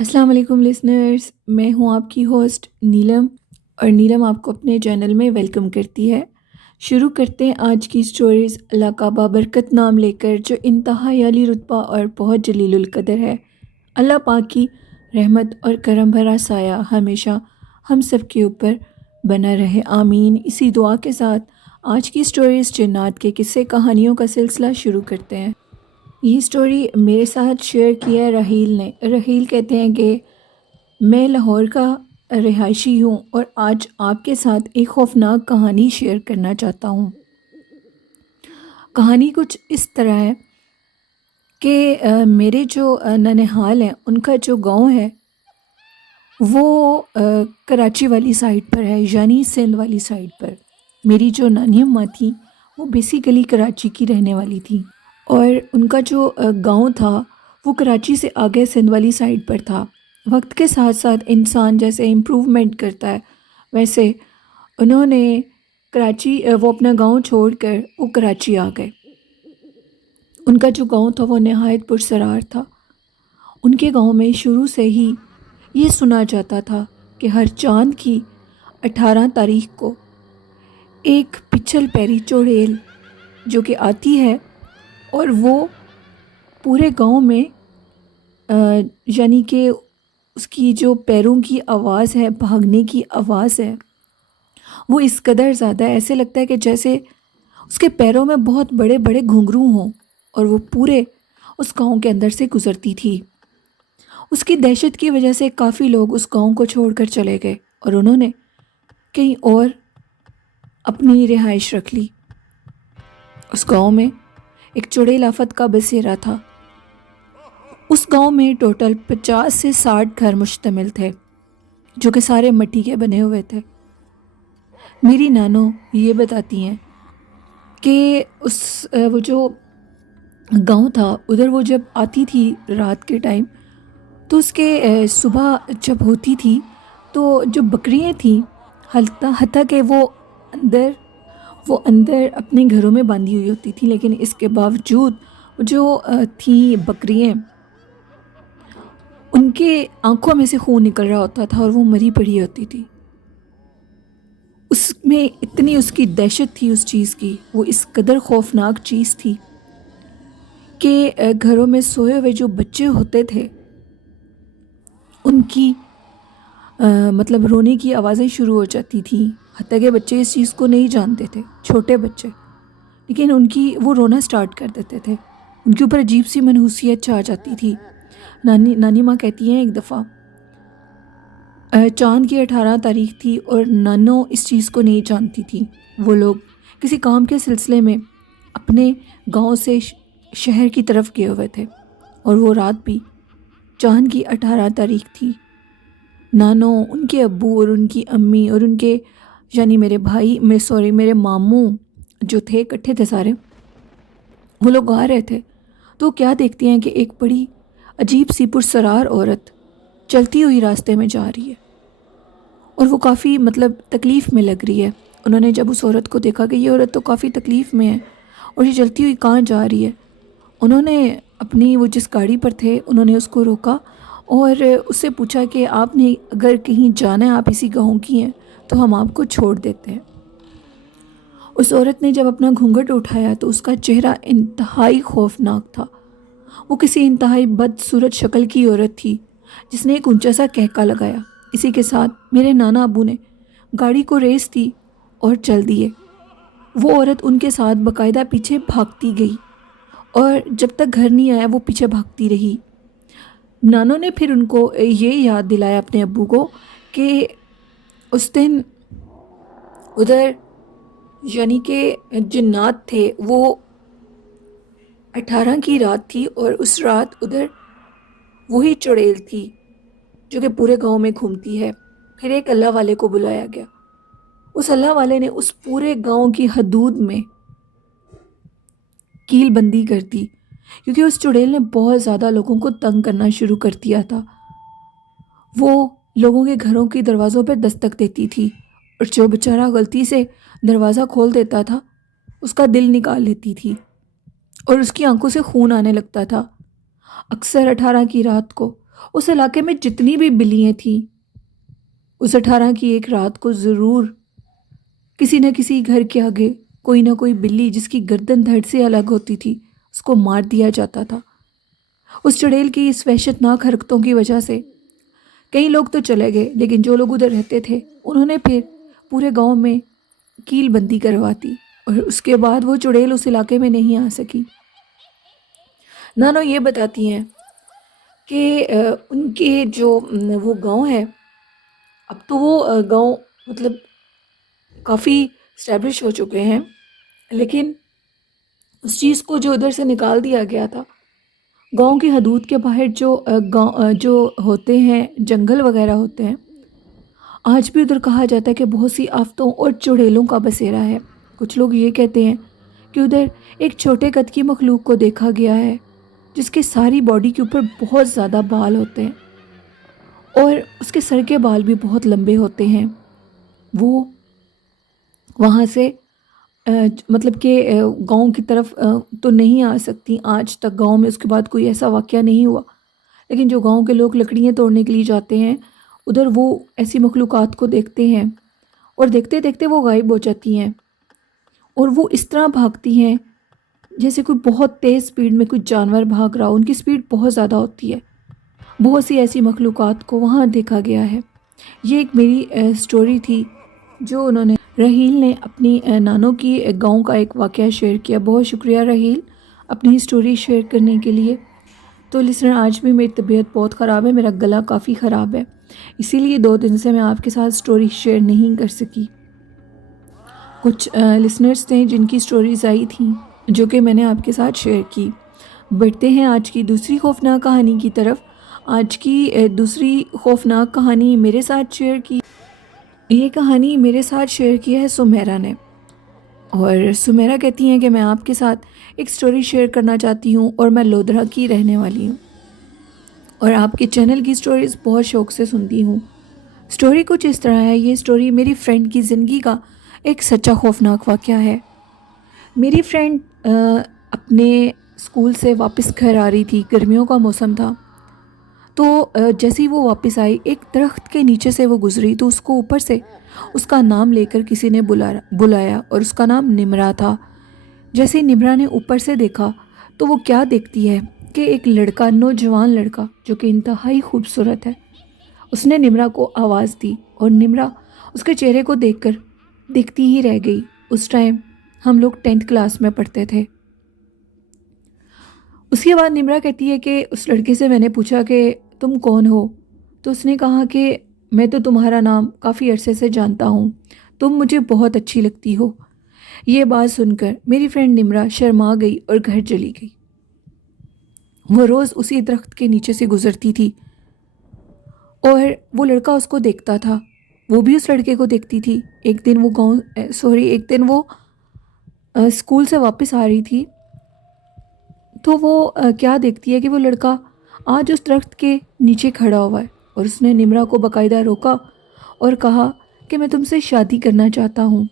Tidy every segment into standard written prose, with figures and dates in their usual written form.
السلام علیکم لسنرز، میں ہوں آپ کی ہوسٹ نیلم، اور نیلم آپ کو اپنے چینل میں ویلکم کرتی ہے۔ شروع کرتے ہیں آج کی سٹوریز اللہ کا بابرکت نام لے کر، جو انتہائی عالی رتبہ اور بہت جلیل القدر ہے۔ اللہ پاک کی رحمت اور کرم بھرا سایہ ہمیشہ ہم سب کے اوپر بنا رہے، آمین۔ اسی دعا کے ساتھ آج کی سٹوریز جنات کے قصے کہانیوں کا سلسلہ شروع کرتے ہیں۔ یہ سٹوری میرے ساتھ شیئر کیا ہے رحیل نے۔ رحیل کہتے ہیں کہ میں لاہور کا رہائشی ہوں اور آج آپ کے ساتھ ایک خوفناک کہانی شیئر کرنا چاہتا ہوں۔ کہانی کچھ اس طرح ہے کہ میرے جو ننہال ہیں، ان کا جو گاؤں ہے وہ کراچی والی سائڈ پر ہے، یعنی سندھ والی سائڈ پر۔ میری جو نانی اماں تھیں وہ بیسیکلی کراچی کی رہنے والی تھیں، اور ان کا جو گاؤں تھا وہ کراچی سے آگے سندھ والی سائڈ پر تھا۔ وقت کے ساتھ ساتھ انسان جیسے امپروومنٹ کرتا ہے، ویسے انہوں نے وہ اپنا گاؤں چھوڑ کر وہ کراچی آ گئے۔ ان کا جو گاؤں تھا وہ نہایت پرسرار تھا۔ ان کے گاؤں میں شروع سے ہی یہ سنا جاتا تھا کہ ہر چاند کی 18 تاریخ کو ایک پچھل پیری چڑیل جو کہ آتی ہے، اور وہ پورے گاؤں میں یعنی کہ اس کی جو پیروں کی آواز ہے، بھاگنے کی آواز ہے، وہ اس قدر زیادہ ہے، ایسے لگتا ہے کہ جیسے اس کے پیروں میں بہت بڑے بڑے گھنگرو ہوں، اور وہ پورے اس گاؤں کے اندر سے گزرتی تھی۔ اس کی دہشت کی وجہ سے کافی لوگ اس گاؤں کو چھوڑ کر چلے گئے، اور انہوں نے کہیں اور اپنی رہائش رکھ لی۔ اس گاؤں میں ایک چڑیل آفت کا بسیرا تھا۔ اس گاؤں میں ٹوٹل 50 سے 60 گھر مشتمل تھے، جو کہ سارے مٹی کے بنے ہوئے تھے۔ میری نانو یہ بتاتی ہیں کہ وہ جو گاؤں تھا ادھر وہ جب آتی تھی رات کے ٹائم، تو اس کے صبح جب ہوتی تھی تو جو بکریاں تھیں، حتیٰ کہ وہ اندر اپنے گھروں میں باندھی ہوئی ہوتی تھی، لیکن اس کے باوجود جو تھیں بکریاں، ان کے آنکھوں میں سے خون نکل رہا ہوتا تھا اور وہ مری پڑی ہوتی تھی۔ اس میں اتنی اس کی دہشت تھی اس چیز کی، وہ اس قدر خوفناک چیز تھی کہ گھروں میں سوئے ہوئے جو بچے ہوتے تھے ان کی مطلب رونے کی آوازیں شروع ہو جاتی تھیں، حتیٰ کہ بچے اس چیز کو نہیں جانتے تھے، چھوٹے بچے، لیکن وہ رونا سٹارٹ کر دیتے تھے۔ ان کے اوپر عجیب سی منحوسیت چھا جاتی تھی۔ نانی ماں کہتی ہیں ایک دفعہ چاند کی 18 تاریخ تھی اور نانو اس چیز کو نہیں جانتی تھی۔ وہ لوگ کسی کام کے سلسلے میں اپنے گاؤں سے شہر کی طرف گئے ہوئے تھے، اور وہ رات بھی چاند کی 18 تاریخ تھی۔ نانو، ان کے ابو اور ان کی امی اور ان کے یعنی میرے ماموں جو تھے، اکٹھے تھے سارے، وہ لوگ آ رہے تھے، تو کیا دیکھتے ہیں کہ ایک بڑی عجیب سی پرسرار عورت چلتی ہوئی راستے میں جا رہی ہے، اور وہ کافی تکلیف میں لگ رہی ہے۔ انہوں نے جب اس عورت کو دیکھا کہ یہ عورت تو کافی تکلیف میں ہے اور یہ چلتی ہوئی کہاں جا رہی ہے، انہوں نے اپنی وہ جس گاڑی پر تھے انہوں نے اس کو روکا اور اس سے پوچھا کہ آپ نے اگر کہیں جانا ہے، آپ اسی گاؤں کی ہیں، تو ہم آپ کو چھوڑ دیتے ہیں۔ اس عورت نے جب اپنا گھونگھٹ اٹھایا تو اس کا چہرہ انتہائی خوفناک تھا۔ وہ کسی انتہائی بدصورت شکل کی عورت تھی جس نے ایک اونچا سا کہکا لگایا۔ اسی کے ساتھ میرے نانا ابو نے گاڑی کو ریس دی اور چل دیے۔ وہ عورت ان کے ساتھ باقاعدہ پیچھے بھاگتی گئی، اور جب تک گھر نہیں آیا وہ پیچھے بھاگتی رہی۔ نانو نے پھر ان کو یہ یاد دلایا اپنے ابو کو کہ اس دن ادھر یعنی کہ جنات تھے، وہ 18 کی رات تھی، اور اس رات ادھر وہی چڑیل تھی جو کہ پورے گاؤں میں گھومتی ہے۔ پھر ایک اللہ والے کو بلایا گیا۔ اس اللہ والے نے اس پورے گاؤں کی حدود میں کیل بندی کر دی، کیونکہ اس چڑیل نے بہت زیادہ لوگوں کو تنگ کرنا شروع کر دیا تھا۔ وہ لوگوں کے گھروں کی دروازوں پہ دستک دیتی تھی، اور جو بیچارہ غلطی سے دروازہ کھول دیتا تھا اس کا دل نکال لیتی تھی، اور اس کی آنکھوں سے خون آنے لگتا تھا۔ اکثر 18 کی رات کو اس علاقے میں جتنی بھی بلیاں تھیں، اس 18 کی ایک رات کو ضرور کسی نہ کسی گھر کے آگے کوئی نہ کوئی بلی جس کی گردن دھڑ سے الگ ہوتی تھی اس کو مار دیا جاتا تھا۔ اس چڑیل کی اس وحشتناک حرکتوں کی وجہ سے کئی لوگ تو چلے گئے، لیکن جو لوگ ادھر رہتے تھے انہوں نے پھر پورے گاؤں میں کیل بندی کروا دی، اور اس کے بعد وہ چڑیل اس علاقے میں نہیں آ سکی۔ نانو یہ بتاتی ہیں کہ ان کے جو وہ گاؤں ہے، اب تو وہ گاؤں مطلب کافی اسٹیبلش ہو چکے ہیں، لیکن اس چیز کو جو ادھر سے نکال دیا گیا تھا، گاؤں کی حدود کے باہر جو گاؤں جو ہوتے ہیں جنگل وغیرہ ہوتے ہیں، آج بھی ادھر کہا جاتا ہے کہ بہت سی آفتوں اور چڑیلوں کا بسیرا ہے۔ کچھ لوگ یہ کہتے ہیں کہ ادھر ایک چھوٹے قد کی مخلوق کو دیکھا گیا ہے جس کے ساری باڈی کے اوپر بہت زیادہ بال ہوتے ہیں اور اس کے سر کے بال بھی بہت لمبے ہوتے ہیں۔ وہ وہاں سے مطلب کہ گاؤں کی طرف تو نہیں آ سکتی آج تک، گاؤں میں اس کے بعد کوئی ایسا واقعہ نہیں ہوا، لیکن جو گاؤں کے لوگ لکڑیاں توڑنے کے لیے جاتے ہیں ادھر وہ ایسی مخلوقات کو دیکھتے ہیں، اور دیکھتے دیکھتے وہ غائب ہو جاتی ہیں، اور وہ اس طرح بھاگتی ہیں جیسے کوئی بہت تیز سپیڈ میں کوئی جانور بھاگ رہا ہو۔ ان کی سپیڈ بہت زیادہ ہوتی ہے۔ بہت سی ایسی مخلوقات کو وہاں دیکھا گیا ہے۔ یہ ایک میری سٹوری تھی جو انہوں نے رحیل نے اپنی نانو کی گاؤں کا ایک واقعہ شیئر کیا۔ بہت شکریہ رحیل اپنی سٹوری شیئر کرنے کے لیے۔ تو لسنر، آج بھی میری طبیعت بہت خراب ہے، میرا گلا کافی خراب ہے، اسی لیے 2 دن سے میں آپ کے ساتھ سٹوری شیئر نہیں کر سکی۔ کچھ لسنرز تھے جن کی سٹوریز آئی تھیں جو کہ میں نے آپ کے ساتھ شیئر کی۔ بڑھتے ہیں آج کی دوسری خوفناک کہانی کی طرف۔ آج کی دوسری خوفناک کہانی میرے ساتھ شیئر کی، یہ کہانی میرے ساتھ شیئر کی ہے سمیرا نے، اور سمیرا کہتی ہیں کہ میں آپ کے ساتھ ایک سٹوری شیئر کرنا چاہتی ہوں، اور میں لودھرا کی رہنے والی ہوں اور آپ کے چینل کی سٹوریز بہت شوق سے سنتی ہوں۔ سٹوری کچھ اس طرح ہے۔ یہ سٹوری میری فرینڈ کی زندگی کا ایک سچا خوفناک واقعہ ہے۔ میری فرینڈ اپنے اسکول سے واپس گھر آ رہی تھی، گرمیوں کا موسم تھا، تو جیسے ہی وہ واپس آئی ایک درخت کے نیچے سے وہ گزری تو اس کو اوپر سے اس کا نام لے کر کسی نے بلایا، اور اس کا نام نمرا تھا۔ جیسے ہی نمرا نے اوپر سے دیکھا تو وہ کیا دیکھتی ہے کہ ایک لڑکا، نوجوان لڑکا جو کہ انتہائی خوبصورت ہے، اس نے نمرا کو آواز دی، اور نمرا اس کے چہرے کو دیکھ کر دیکھتی ہی رہ گئی۔ اس ٹائم ہم لوگ 10th کلاس میں پڑھتے تھے۔ اس کے بعد نمرا کہتی ہے کہ اس لڑکے سے میں نے پوچھا کہ تم کون ہو؟ تو اس نے کہا کہ میں تو تمہارا نام کافی عرصے سے جانتا ہوں، تم مجھے بہت اچھی لگتی ہو۔ یہ بات سن کر میری فرینڈ نمرا شرما گئی اور گھر چلی گئی۔ وہ روز اسی درخت کے نیچے سے گزرتی تھی اور وہ لڑکا اس کو دیکھتا تھا، وہ بھی اس لڑکے کو دیکھتی تھی۔ ایک دن وہ اسکول سے واپس آ رہی تھی تو وہ کیا دیکھتی ہے کہ وہ لڑکا آج اس درخت کے نیچے کھڑا ہوا ہے، اور اس نے نمرا کو باقاعدہ روکا اور کہا کہ میں تم سے شادی کرنا چاہتا ہوں۔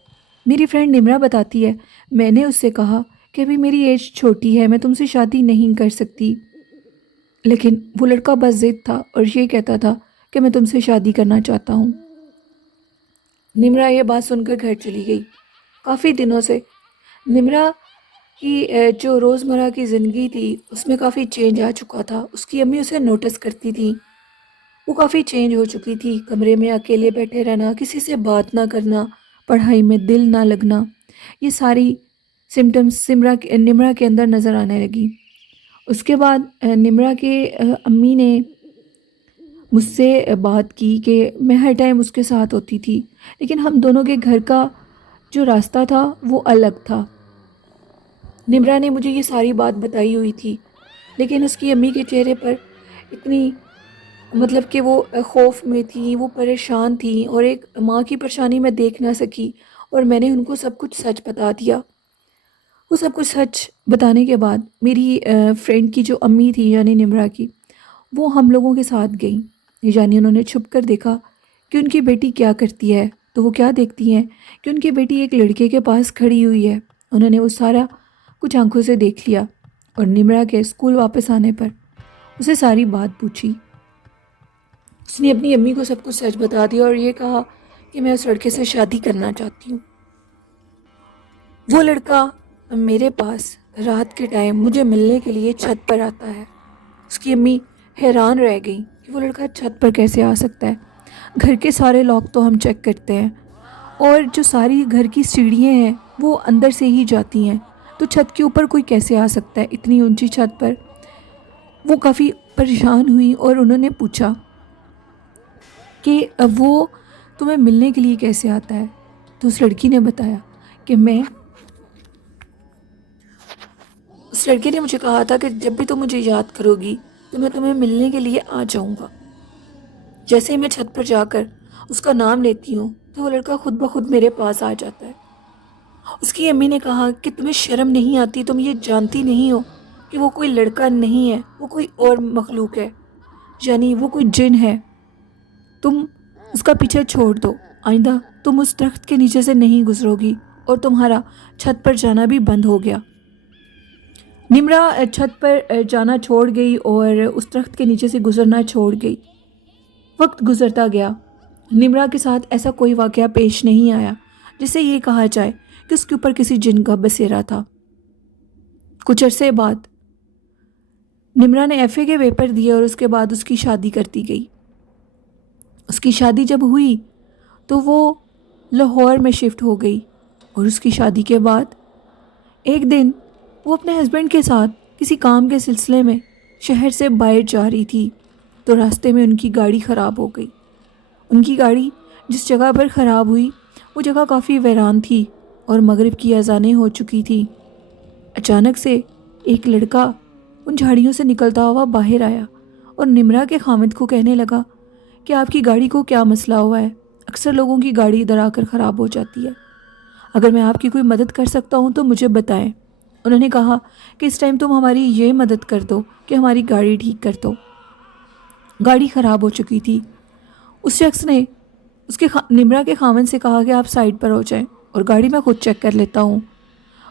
میری فرینڈ نمرا بتاتی ہے میں نے اس سے کہا کہ ابھی میری ایج چھوٹی ہے، میں تم سے شادی نہیں کر سکتی، لیکن وہ لڑکا بس ضد تھا اور یہ کہتا تھا کہ میں تم سے شادی کرنا چاہتا ہوں۔ نمرا یہ بات سن کر گھر چلی گئی۔ کافی دنوں سے نمرا کی جو روزمرہ کی زندگی تھی اس میں کافی چینج آ چکا تھا۔ اس کی امی اسے نوٹس کرتی تھی، وہ کافی چینج ہو چکی تھی۔ کمرے میں اکیلے بیٹھے رہنا، کسی سے بات نہ کرنا، پڑھائی میں دل نہ لگنا، یہ ساری سمٹمز نمرا کے اندر نظر آنے لگی۔ اس کے بعد نمرا کے امی نے مجھ سے بات کی کہ میں ہر ٹائم اس کے ساتھ ہوتی تھی، لیکن ہم دونوں کے گھر کا جو راستہ تھا وہ الگ تھا۔ نمرا نے مجھے یہ ساری بات بتائی ہوئی تھی، لیکن اس کی امی کے چہرے پر اتنی مطلب کہ وہ خوف میں تھی، وہ پریشان تھی، اور ایک ماں کی پریشانی میں دیکھ نہ سکی، اور میں نے ان کو سب کچھ سچ بتا دیا۔ وہ سب کچھ سچ بتانے کے بعد میری فرینڈ کی جو امی تھی یعنی نمرا کی، وہ ہم لوگوں کے ساتھ گئیں، یعنی انہوں نے چھپ کر دیکھا کہ ان کی بیٹی کیا کرتی ہے۔ تو وہ کیا دیکھتی ہیں کہ ان کی بیٹی ایک لڑکے کے پاس کھڑی ہوئی ہے۔ انہوں نے وہ سارا کچھ آنکھوں سے دیکھ لیا، اور نمرا کے اسکول واپس آنے پر اسے ساری بات پوچھی اس نے اپنی امی کو سب کچھ سچ بتا دیا اور یہ کہا کہ میں اس لڑکے سے شادی کرنا چاہتی ہوں۔ وہ لڑکا میرے پاس رات کے ٹائم مجھے ملنے کے لیے چھت پر آتا ہے۔ اس کی امی حیران رہ گئی کہ وہ لڑکا چھت پر کیسے آ سکتا ہے۔ گھر کے سارے لاک تو ہم چیک کرتے ہیں اور جو ساری گھر کی سیڑھیاں ہیں وہ اندر سے ہی جاتی ہیں، تو چھت کے اوپر کوئی کیسے آ سکتا ہے اتنی اونچی چھت پر۔ وہ کافی پریشان ہوئی اور انہوں نے پوچھا کہ وہ تمہیں ملنے کے لیے کیسے آتا ہے؟ تو اس لڑکی نے بتایا کہ اس لڑکے نے مجھے کہا تھا کہ جب بھی تم مجھے یاد کرو گی تو میں تمہیں ملنے کے لیے آ جاؤں گا۔ جیسے ہی میں چھت پر جا کر اس کا نام لیتی ہوں تو وہ لڑکا خود بخود میرے پاس آ جاتا ہے۔ اس کی امی نے کہا کہ تمہیں شرم نہیں آتی؟ تم یہ جانتی نہیں ہو کہ وہ کوئی لڑکا نہیں ہے، وہ کوئی اور مخلوق ہے، یعنی وہ کوئی جن ہے۔ تم اس کا پیچھا چھوڑ دو، آئندہ تم اس درخت کے نیچے سے نہیں گزرو گی اور تمہارا چھت پر جانا بھی بند ہو گیا۔ نمرا چھت پر جانا چھوڑ گئی اور اس درخت کے نیچے سے گزرنا چھوڑ گئی۔ وقت گزرتا گیا، نمرا کے ساتھ ایسا کوئی واقعہ پیش نہیں آیا جسے یہ کہا جائے کہ اس کے اوپر کسی جن کا بسیرا تھا۔ کچھ عرصے بعد نمرا نے ایف اے کے پیپر دیے اور اس کے بعد اس کی شادی کر دی گئی۔ اس کی شادی جب ہوئی تو وہ لاہور میں شفٹ ہو گئی اور اس کی شادی کے بعد ایک دن وہ اپنے ہسبینڈ کے ساتھ کسی کام کے سلسلے میں شہر سے باہر جا رہی تھی تو راستے میں ان کی گاڑی خراب ہو گئی۔ ان کی گاڑی جس جگہ پر خراب ہوئی وہ جگہ کافی ویران تھی اور مغرب کی اذانیں ہو چکی تھی۔ اچانک سے ایک لڑکا ان جھاڑیوں سے نکلتا ہوا باہر آیا اور نمرا کے خامد کو کہنے لگا کہ آپ کی گاڑی کو کیا مسئلہ ہوا ہے؟ اکثر لوگوں کی گاڑی ادھر آ کر خراب ہو جاتی ہے، اگر میں آپ کی کوئی مدد کر سکتا ہوں تو مجھے بتائیں۔ انہوں نے کہا کہ اس ٹائم تم ہماری یہ مدد کر دو کہ ہماری گاڑی ٹھیک کر دو۔ گاڑی خراب ہو چکی تھی۔ اس شخص نے نمرا کے خامد سے کہا کہ آپ سائڈ پر ہو جائیں اور گاڑی میں خود چیک کر لیتا ہوں۔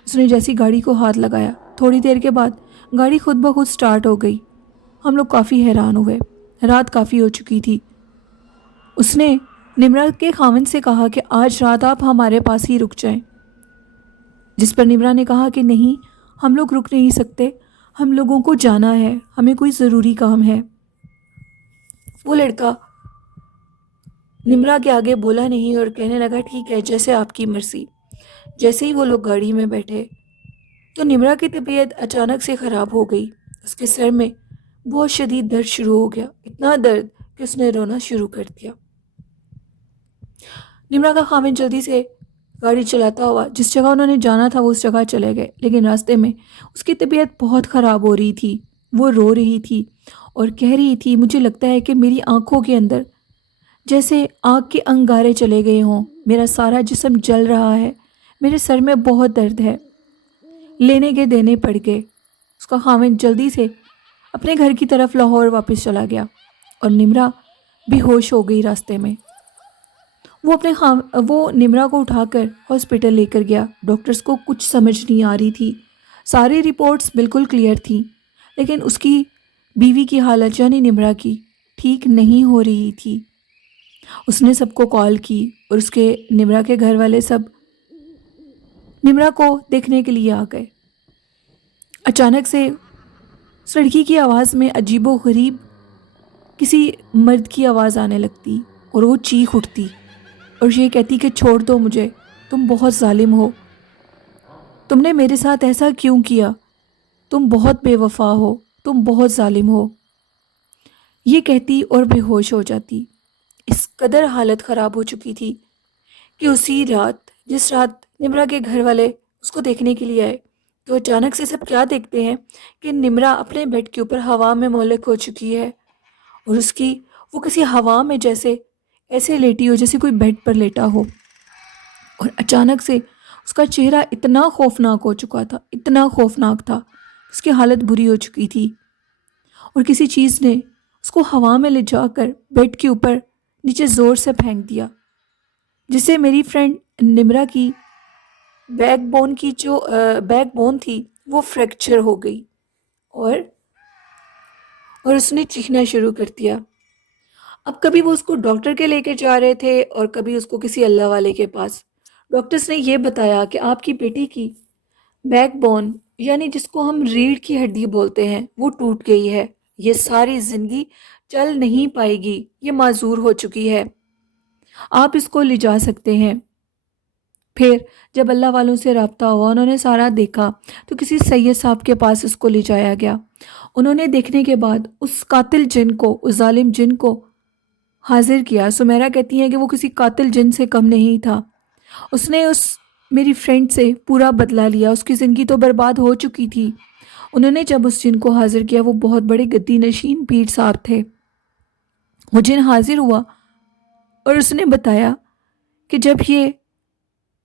اس نے جیسی گاڑی کو ہاتھ لگایا، تھوڑی دیر کے بعد گاڑی خود بخود سٹارٹ ہو گئی۔ ہم لوگ کافی حیران ہوئے، رات کافی ہو چکی تھی۔ اس نے نمرا کے خامد سے کہا کہ آج رات آپ ہمارے پاس ہی رک جائیں، جس پر نمرا نے کہا کہ نہیں، ہم لوگ رک نہیں سکتے، ہم لوگوں کو جانا ہے، ہمیں کوئی ضروری کام ہے۔ وہ لڑکا نمرا کے آگے بولا نہیں اور کہنے لگا ٹھیک ہے، جیسے آپ کی مرضی۔ جیسے ہی وہ لوگ گاڑی میں بیٹھے تو نمرا کی طبیعت اچانک سے خراب ہو گئی۔ اس کے سر میں بہت شدید درد شروع ہو گیا، اتنا درد کہ اس نے رونا شروع کر دیا۔ نمرا کا خامد جلدی سے گاڑی چلاتا ہوا جس جگہ انہوں نے جانا تھا وہ اس جگہ چلے گئے، لیکن راستے میں اس کی طبیعت بہت خراب ہو رہی تھی۔ وہ رو رہی تھی اور کہہ رہی تھی مجھے لگتا ہے کہ میری آنکھوں کے اندر جیسے آگ کے انگارے چلے گئے ہوں، میرا سارا جسم جل رہا ہے، میرے سر میں بہت درد ہے۔ لینے کے دینے پڑ گئے۔ اس کا خامد جلدی سے اپنے گھر کی طرف لاہور واپس چلا گیا اور نمرا بے ہوش ہو گئی راستے میں۔ وہ نمرا کو اٹھا کر ہاسپٹل لے کر گیا۔ ڈاکٹرز کو کچھ سمجھ نہیں آ رہی تھی، ساری رپورٹس بالکل کلیئر تھیں، لیکن اس کی بیوی کی حالت یعنی نمرا کی ٹھیک نہیں ہو رہی تھی۔ اس نے سب کو کال کی اور نمرا کے گھر والے سب نمرا کو دیکھنے کے لیے آ گئے۔ اچانک سے اس لڑکی کی آواز میں عجیب و غریب کسی مرد کی آواز آنے لگتی اور وہ چیخ اٹھتی اور یہ کہتی کہ چھوڑ دو مجھے، تم بہت ظالم ہو، تم نے میرے ساتھ ایسا کیوں کیا، تم بہت بے وفا ہو، تم بہت ظالم ہو، یہ کہتی اور بے ہوش ہو جاتی۔ اس قدر حالت خراب ہو چکی تھی کہ اسی رات جس رات نمرا کے گھر والے اس کو دیکھنے کے لیے آئے تو اچانک سے سب کیا دیکھتے ہیں کہ نمرا اپنے بیڈ کے اوپر ہوا میں معلق ہو چکی ہے اور وہ کسی ہوا میں جیسے ایسے لیٹی ہو جیسے کوئی بیڈ پر لیٹا ہو، اور اچانک سے اس کا چہرہ اتنا خوفناک ہو چکا تھا، اتنا خوفناک تھا، اس کی حالت بری ہو چکی تھی اور کسی چیز نے اس کو ہوا میں لے جا کر بیڈ کے اوپر نیچے زور سے پھینک دیا، جس سے میری فرینڈ نمرا کی بیک بون تھی وہ فریکچر ہو گئی اور اس نے چیخنا شروع کر دیا۔ اب کبھی وہ اس کو ڈاکٹر کے لے کے جا رہے تھے اور کبھی اس کو کسی اللہ والے کے پاس۔ ڈاکٹرز نے یہ بتایا کہ آپ کی بیٹی کی بیک بون، یعنی جس کو ہم ریڑھ کی ہڈی بولتے ہیں، وہ ٹوٹ گئی ہے، یہ ساری زندگی چل نہیں پائے گی، یہ معذور ہو چکی ہے، آپ اس کو لے جا سکتے ہیں۔ پھر جب اللہ والوں سے رابطہ ہوا، انہوں نے سارا دیکھا تو کسی سید صاحب کے پاس اس کو لے جایا گیا۔ انہوں نے دیکھنے کے بعد اس قاتل جن کو، اس ظالم جن کو حاضر کیا۔ سمیرہ کہتی ہیں کہ وہ کسی قاتل جن سے کم نہیں تھا۔ اس نے اس میری فرینڈ سے پورا بدلہ لیا، اس کی زندگی تو برباد ہو چکی تھی۔ انہوں نے جب اس جن کو حاضر کیا، وہ بہت بڑے گدی نشین پیر صاحب تھے۔ وہ جن حاضر ہوا اور اس نے بتایا کہ جب یہ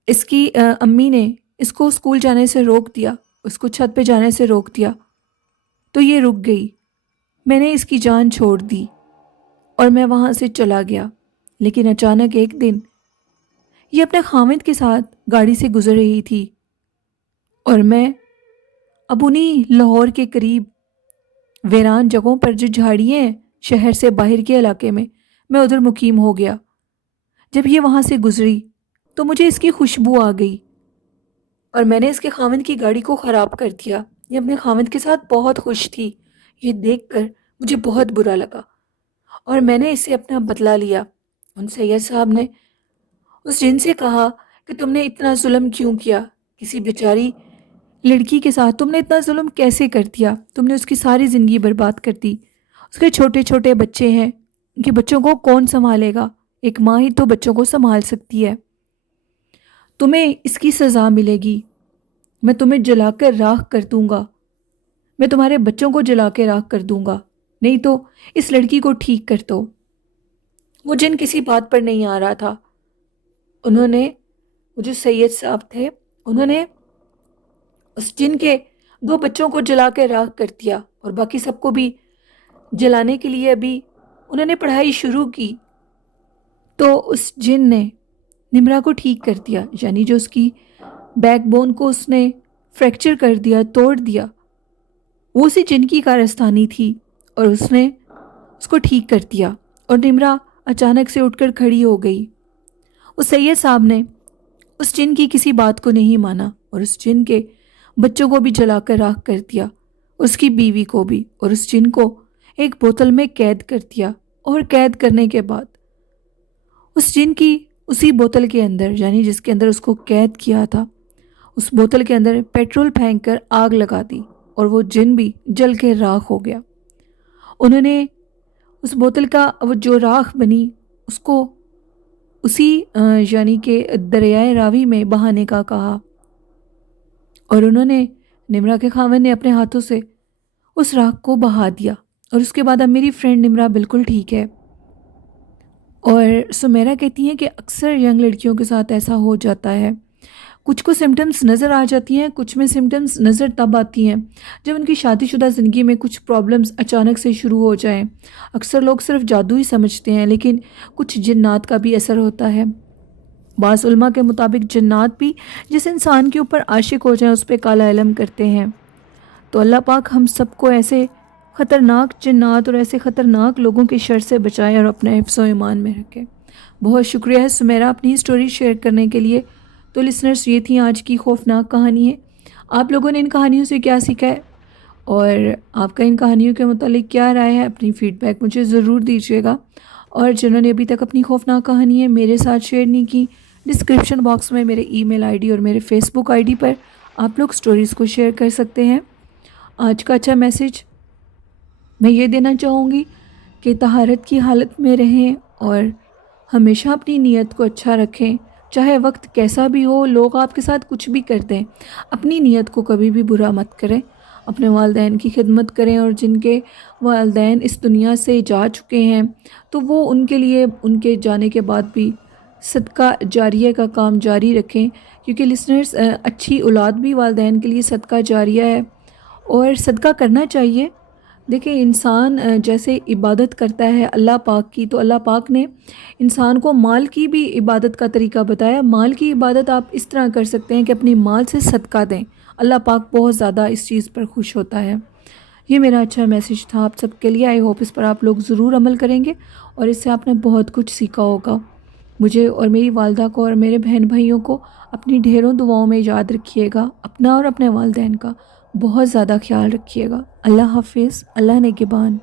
اس کی امی نے اس کو اسکول جانے سے روک دیا، اس کو چھت پہ جانے سے روک دیا، تو یہ رک گئی، میں نے اس کی جان چھوڑ دی اور میں وہاں سے چلا گیا۔ لیکن اچانک ایک دن یہ اپنے خاوند کے ساتھ گاڑی سے گزر رہی تھی اور میں اب انہی لاہور کے قریب ویران جگہوں پر جو جھاڑیاں ہیں شہر سے باہر کے علاقے میں ادھر مقیم ہو گیا۔ جب یہ وہاں سے گزری تو مجھے اس کی خوشبو آ گئی اور میں نے اس کے خاوند کی گاڑی کو خراب کر دیا۔ یہ اپنے خاوند کے ساتھ بہت خوش تھی، یہ دیکھ کر مجھے بہت برا لگا اور میں نے اس سے اپنا بدلہ لیا۔ ان سید صاحب نے اس جن سے کہا کہ تم نے اتنا ظلم کیوں کیا، کسی بیچاری لڑکی کے ساتھ تم نے اتنا ظلم کیسے کر دیا، تم نے اس کی ساری زندگی برباد کر دی، اس کے چھوٹے چھوٹے بچے ہیں، ان کے بچوں کو کون سنبھالے گا، ایک ماں ہی تو بچوں کو سنبھال سکتی ہے، تمہیں اس کی سزا ملے گی، میں تمہیں جلا کر راکھ کر دوں گا، میں تمہارے بچوں کو جلا کے راکھ کر دوں گا، نہیں تو اس لڑکی کو ٹھیک کر دو۔ وہ جن کسی بات پر نہیں آ رہا تھا۔ انہوں نے، وہ جو سید صاحب تھے، انہوں نے اس جن کے 2 بچوں کو جلا کے راکھ کر دیا اور باقی سب کو بھی جلانے کے لیے ابھی انہوں نے پڑھائی شروع کی تو اس جن نے نمرا کو ٹھیک کر دیا، یعنی جو اس کی بیک بون کو اس نے فریکچر کر دیا، توڑ دیا، وہ اسی جن کی کارستانی تھی اور اس نے اس کو ٹھیک کر دیا اور نمرا اچانک سے اٹھ کر کھڑی ہو گئی۔ اس سید صاحب نے اس جن کی کسی بات کو نہیں مانا اور اس جن کے بچوں کو بھی جلا کر راکھ کر دیا، اس کی بیوی کو بھی، اور اس جن کو ایک بوتل میں قید کر دیا، اور قید کرنے کے بعد اس جن کی اسی بوتل کے اندر، یعنی جس کے اندر اس کو قید کیا تھا، اس بوتل کے اندر پیٹرول پھینک کر آگ لگا دی اور وہ جن بھی جل کے راکھ ہو گیا۔ انہوں نے اس بوتل کا وہ جو راکھ بنی اس کو اسی یعنی کہ دریائے راوی میں بہانے کا کہا اور انہوں نے، نمرا کے خاوند نے اپنے ہاتھوں سے اس راکھ کو بہا دیا اور اس کے بعد اب میری فرینڈ نمرا بالکل ٹھیک ہے۔ اور سمیرہ کہتی ہیں کہ اکثر ینگ لڑکیوں کے ساتھ ایسا ہو جاتا ہے، کچھ کو سمٹمز نظر آ جاتی ہیں، کچھ میں سمٹمز نظر تب آتی ہیں جب ان کی شادی شدہ زندگی میں کچھ پرابلمز اچانک سے شروع ہو جائیں۔ اکثر لوگ صرف جادو ہی سمجھتے ہیں، لیکن کچھ جنات کا بھی اثر ہوتا ہے۔ بعض علماء کے مطابق جنات بھی جس انسان کے اوپر عاشق ہو جائیں اس پہ کالا علم کرتے ہیں۔ تو اللہ پاک ہم سب کو ایسے خطرناک جنات اور ایسے خطرناک لوگوں کی شر سے بچائے اور اپنے حفظ و ایمان میں رکھے۔ بہت شکریہ ہے سمیرہ اپنی سٹوری شیئر کرنے کے لیے۔ تو لسنرز، یہ تھیں آج کی خوفناک کہانیاں۔ آپ لوگوں نے ان کہانیوں سے کیا سیکھا ہے اور آپ کا ان کہانیوں کے متعلق کیا رائے ہے؟ اپنی فیڈ بیک مجھے ضرور دیجیے گا، اور جنہوں نے ابھی تک اپنی خوفناک کہانیاں میرے ساتھ شیئر نہیں کی، ڈسکرپشن باکس میں میرے ای میل آئی ڈی اور میرے فیس بک آئی ڈی پر آپ لوگ سٹوریز کو شیئر کر سکتے ہیں۔ آج کا اچھا میسج میں یہ دینا چاہوں گی کہ طہارت کی حالت میں رہیں اور ہمیشہ اپنی نیت کو اچھا رکھیں، چاہے وقت کیسا بھی ہو، لوگ آپ کے ساتھ کچھ بھی کر دیں، اپنی نیت کو کبھی بھی برا مت کریں، اپنے والدین کی خدمت کریں، اور جن کے والدین اس دنیا سے جا چکے ہیں تو وہ ان کے لیے ان کے جانے کے بعد بھی صدقہ جاریہ کا کام جاری رکھیں، کیونکہ لسنرز، اچھی اولاد بھی والدین کے لیے صدقہ جاریہ ہے اور صدقہ کرنا چاہیے۔ دیکھیں، انسان جیسے عبادت کرتا ہے اللہ پاک کی، تو اللہ پاک نے انسان کو مال کی بھی عبادت کا طریقہ بتایا۔ مال کی عبادت آپ اس طرح کر سکتے ہیں کہ اپنی مال سے صدقہ دیں، اللہ پاک بہت زیادہ اس چیز پر خوش ہوتا ہے۔ یہ میرا اچھا میسیج تھا آپ سب کے لیے. آئی ہوپ اس پر آپ لوگ ضرور عمل کریں گے اور اس سے آپ نے بہت کچھ سیکھا ہوگا. مجھے اور میری والدہ کو اور میرے بہن بھائیوں کو اپنی ڈھیروں دعاؤں میں یاد رکھیے گا. اپنا اور اپنے والدین کا بہت زیادہ خیال رکھیے گا. اللہ حافظ. اللہ نگہبان.